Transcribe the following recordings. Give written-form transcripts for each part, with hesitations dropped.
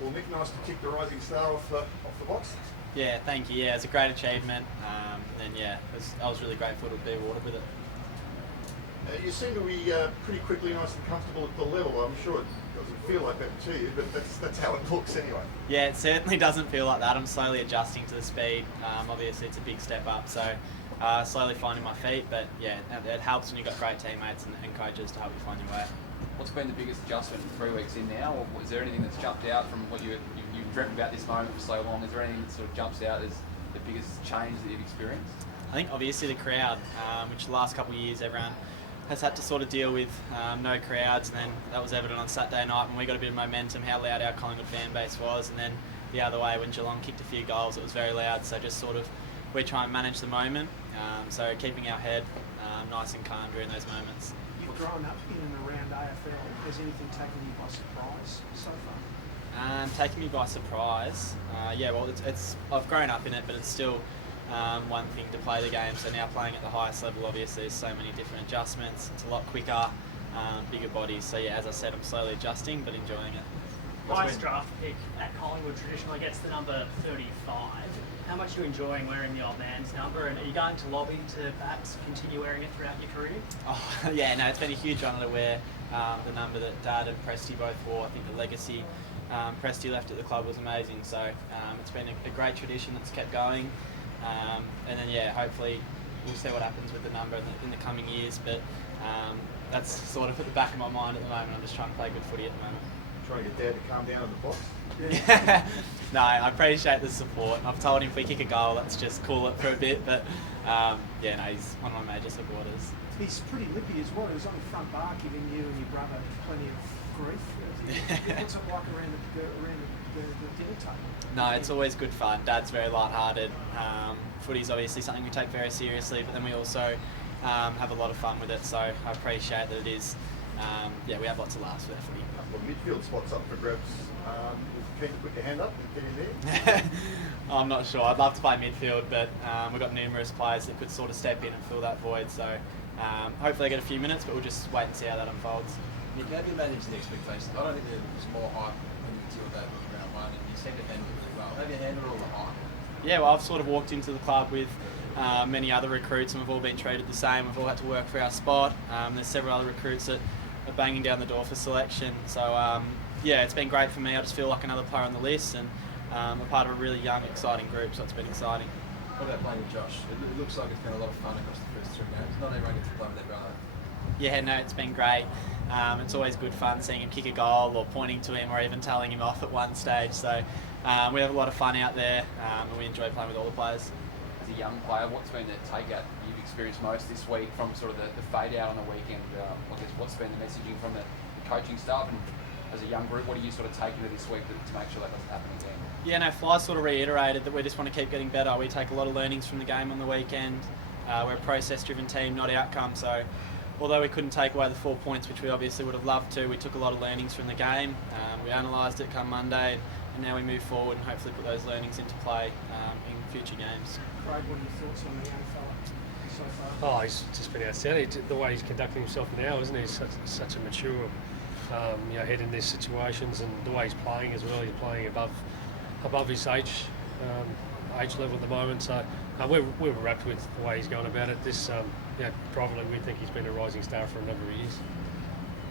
Well, Nick, nice to tick the Rising Star off the box. Yeah, thank you. Yeah, it's a great achievement. And yeah, I was really grateful to be awarded with it. You seem to be pretty quickly nice and comfortable at the level. I'm sure it doesn't feel like that to you, but that's how it looks anyway. Yeah, it certainly doesn't feel like that. I'm slowly adjusting to the speed. Obviously, it's a big step up, so slowly finding my feet. But yeah, it helps when you've got great teammates and coaches to help you find your way. What's been the biggest adjustment 3 weeks in now? Or is there anything that's jumped out from what you've dreamt about this moment for so long? Is there anything that sort of jumps out as the biggest change that you've experienced? I think obviously the crowd, which the last couple of years everyone has had to sort of deal with no crowds, and then that was evident on Saturday night when we got a bit of momentum, how loud our Collingwood fan base was, and then the other way when Geelong kicked a few goals, it was very loud. So just sort of we try and manage the moment, so keeping our head nice and calm during those moments. You've grown up in and around AFL. Has anything taken you by surprise so far? Taking me by surprise, yeah. Well, it's I've grown up in it, but it's still one thing to play the game. So now playing at the highest level, obviously, there's so many different adjustments. It's a lot quicker, bigger bodies. So yeah, as I said, I'm slowly adjusting, but enjoying it. Highest draft pick at Collingwood traditionally gets the number 35. How much are you enjoying wearing the old man's number, and are you going to lobby to perhaps continue wearing it throughout your career? Oh, yeah, no, it's been a huge honour to wear the number that Dad and Presty both wore. I think the legacy Presty left at the club was amazing. So it's been a great tradition that's kept going. And then yeah, hopefully we'll see what happens with the number in the coming years. But that's sort of at the back of my mind at the moment. I'm just trying to play good footy at the moment. Trying to get Dad to calm down in the box. No, I appreciate the support. I've told him if we kick a goal, let's just cool it for a bit. But yeah, no, he's one of my major supporters. He's pretty lippy as well. He was on the front bar giving you and your brother plenty of grief. What's it like around the dinner table? No, it's always good fun. Dad's very light-hearted. Footy's obviously something we take very seriously, but then we also have a lot of fun with it. So I appreciate that it is. Yeah, we have lots of laughs with our footy. Well, midfield spots up for grabs. Can you put your hand up and get in there? I'm not sure. I'd love to play midfield, but we've got numerous players that could sort of step in and fill that void. So hopefully I get a few minutes, but we'll just wait and see how that unfolds. Nick, how do you manage the expectations? I don't think there was more hype when you killed that in round one, and you seem to handle it really well. How do you handle all the hype? Yeah, well, I've sort of walked into the club with many other recruits, and we've all been treated the same. We've all had to work for our spot. There's several other recruits that are banging down the door for selection. So yeah, it's been great for me. I just feel like another player on the list, and a part of a really young, exciting group. So it's been exciting. What about playing with Josh? It looks like it's been a lot of fun across the first 3 games. Not everyone gets to play with their brother. Yeah, no, it's been great. It's always good fun seeing him kick a goal or pointing to him or even telling him off at one stage. So we have a lot of fun out there, and we enjoy playing with all the players. As a young player, what's been the take-out you've experienced most this week from sort of the fade-out on the weekend? I guess what's been the messaging from the coaching staff? And as a young group, what are you sort of taking to this week to make sure that doesn't happen again? Yeah, no, Fly's sort of reiterated that we just want to keep getting better. We take a lot of learnings from the game on the weekend. We're a process-driven team, not outcome. So although we couldn't take away the 4 points, which we obviously would have loved to, we took a lot of learnings from the game. We analysed it come Monday, and now we move forward and hopefully put those learnings into play in future games. Craig, what are your thoughts on the young fella so far? Oh, he's just been outstanding. The way he's conducting himself now, isn't he? He's such a mature head in these situations, and the way he's playing as well. He's playing above his age level at the moment. So we're wrapped with the way he's going about it. This, privately, we think he's been a rising star for a number of years.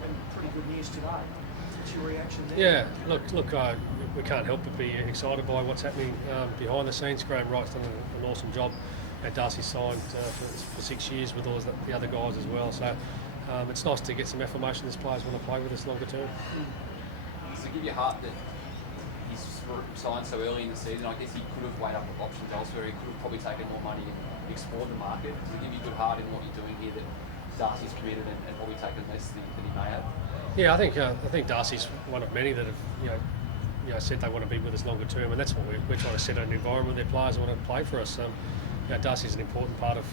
And pretty good news today. What's your reaction there? Yeah, look, we can't help but be excited by what's happening behind the scenes. Graham Wright's done an awesome job. Darcy signed for 6 years with all the other guys as well. So it's nice to get some affirmation that players want to play with us longer term. Does it give you heart that he's signed so early in the season? I guess he could have weighed up options elsewhere. He could have probably taken more money and explored the market. Does it give you good heart in what you're doing here that Darcy's committed and probably taken less than he may have? Yeah, I think Darcy's one of many that have said they want to be with us longer term, and that's what we're trying to set an environment where their players want to play for us. Darcy's an important part of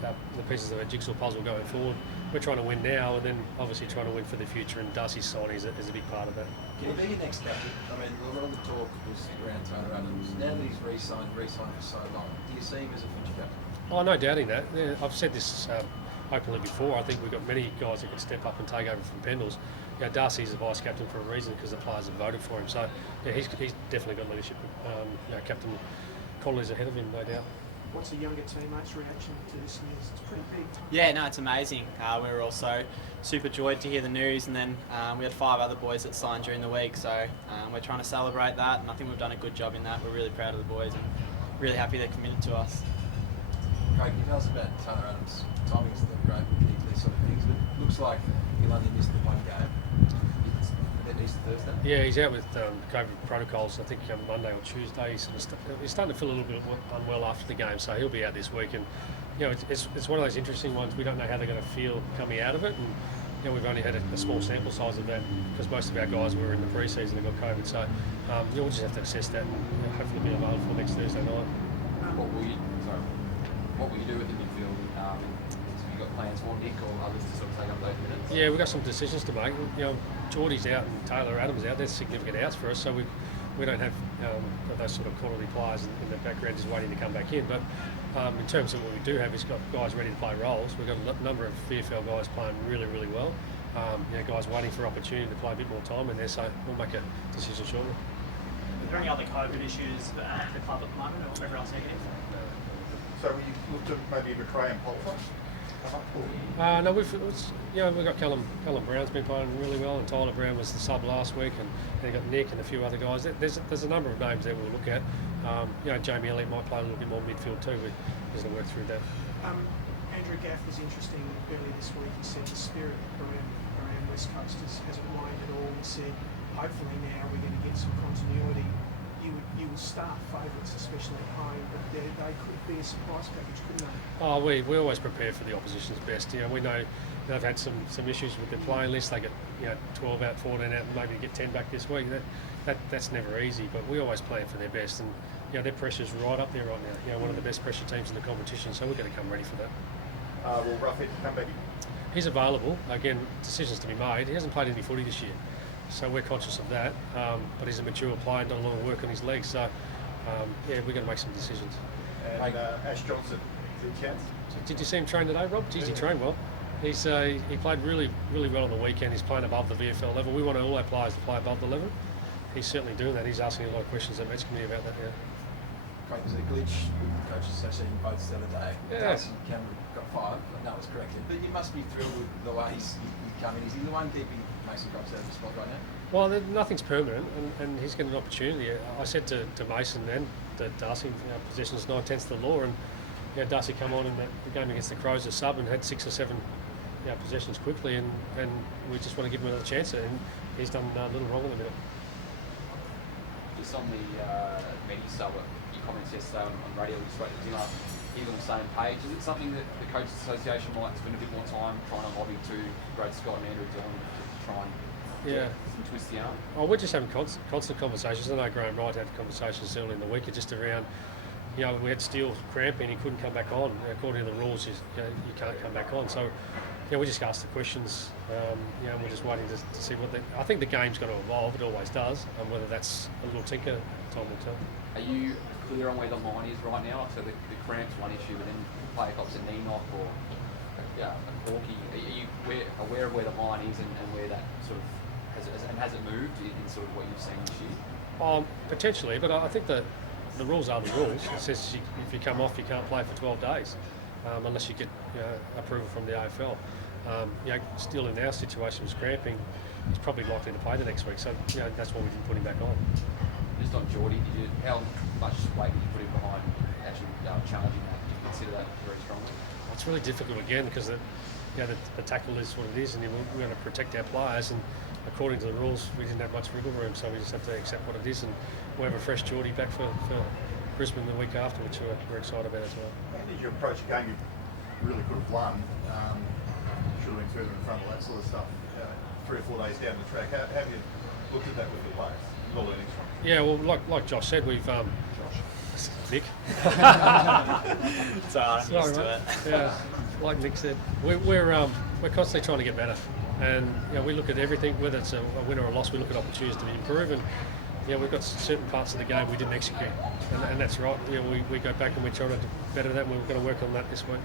the pieces of our jigsaw puzzle going forward. We're trying to win now, and then obviously trying to win for the future, and Darcy's signing is a big part of that. Can he be your next captain? I mean, a lot of the talk was around Tony Adams. Now that he's re-signed for so long, do you see him as a future captain? Oh, no doubting that. Yeah, I've said this openly before. I think we've got many guys that can step up and take over from Pendles. Darcy's the vice captain for a reason because the players have voted for him. So he's definitely got leadership. Captain Connolly's ahead of him, no doubt. What's the younger teammates' reaction to this news? It's pretty big. Yeah, no, it's amazing. We were also super joyed to hear the news, and then we had 5 other boys that signed during the week, so we're trying to celebrate that, and I think we've done a good job in that. We're really proud of the boys and really happy they're committed to us. Craig, can you tell us about Tanner Adams? Timing's not great with these sort of things, but it looks like he'll only miss the one game. And then Easter Thursday? Yeah, he's out with COVID protocols, I think Monday or Tuesday. He's starting to feel a little bit unwell after the game, so he'll be out this week. And it's one of those interesting ones. We don't know how they're going to feel coming out of it. And we've only had a small sample size of that because most of our guys were in the pre-season and got COVID. So we'll just have to assess that and hopefully be available for next Thursday night. What will you do with the midfield? Have you got plans for Nick or others to sort of take up those minutes? Yeah, we've got some decisions to make. Geordie's out and Taylor Adams out. That's significant outs for us. So we don't have those sort of quality players in the background just waiting to come back in. But in terms of what we do have, is got guys ready to play roles. We've got a number of VFL guys playing really, really well. Guys waiting for opportunity to play a bit more time in there. So we'll make a decision shortly. Are there any other COVID issues at the club at the moment, or everyone else negative? So we looked at maybe McRae and Pulver? No, we've got Callum Brown's been playing really well, and Tyler Brown was the sub last week, and then got Nick and a few other guys. There's a number of names that we'll look at. Jamie Elliott might play a little bit more midfield too. We're just going to work through that. Andrew Gaff was interesting earlier this week. He said the spirit around West Coast hasn't waned at all. He said hopefully now we're going to get some continuity. You will start favourites, especially at home, but they could be a surprise package, couldn't they? We always prepare for the opposition's best. We know they've had some issues with their playing list. They get 12 out, 14 out, and maybe get 10 back this week. That's never easy, but we always plan for their best. And their pressure's right up there right now. One of the best pressure teams in the competition, so we're going to come ready for that. Will Roughhead come back in? He's available. Again, decisions to be made. He hasn't played any footy this year, so we're conscious of that. But he's a mature player, done a lot of work on his legs. So we're going to make some decisions. And Ash Johnson, is there a chance? Did you see him train today, Rob? Geez, he trained well. He played really, really well on the weekend. He's playing above the VFL level. We want all our players to play above the level. He's certainly doing that. He's asking a lot of questions at match committee about that now. Craig, there's a glitch with the coaches association votes the other day. Yeah. Darcy Cameron got 5, but that was corrected. But you must be thrilled with the way he's come in. Is he the one keeping Mason Cox out of the spot right now? Well, nothing's permanent, and he's getting an opportunity. I said to Mason and to Darcy, possession is 9/10 the law, and Darcy come on in the game against the Crows as sub and had 6 or 7 possessions quickly, and we just want to give him another chance, and he's done a little wrong in a minute. Just on the Medi sub, your comments yesterday on radio, we just wrote the dinner, he's on the same page. Is it something that the Coaches Association might spend a bit more time trying to lobby to Brad Scott and Andrew Dillon to try and twist the arm? Oh, we're just having constant conversations. I know Graham Wright had conversations early in the week just around, we had Steele cramping, he couldn't come back on. According to the rules, you can't come back on. So, we just asked the questions, and we're just waiting to see I think the game's going to evolve, it always does, and whether that's a little tinker, time will tell. Are you clear on where the line is right now? So the cramp's one issue, but then player cops a knee knock or a corky. Are you aware of where the line is and where that sort of has it moved in sort of what you've seen this year? Potentially, but I think the rules are the rules. It says if you come off, you can't play for 12 days unless you get approval from the AFL. Still in our situation was cramping. He's probably likely to play the next week, so that's why we didn't put him back on. Just on Geordie, how much weight did you put him behind actually challenging that? Do you consider that very strongly? It's really difficult again because the tackle is what it is, and we're going to protect our players. And according to the rules, we didn't have much wriggle room, so we just have to accept what it is. And we'll have a fresh Geordie back for Brisbane the week after, which we're excited about as well. How did you approach a game you really could have won? Should have been further in front of that sort of stuff 3 or 4 days down the track. How have you looked at that with the players? Your learnings from it? Yeah, well, like Josh said, we've Nick. So I'm used to it. Yeah, like Nick said, we're constantly trying to get better, and we look at everything, whether it's a win or a loss. We look at opportunities to improve, and we've got certain parts of the game we didn't execute, and that's right. We go back and we try to do better that. We're going to work on that this week.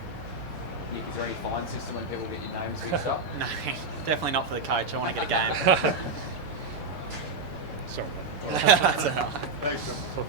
Nick, is there any fine system when people get your names mixed up? No, definitely not for the coach. I want to get a game. Sorry. That's all right. Thanks, Phil.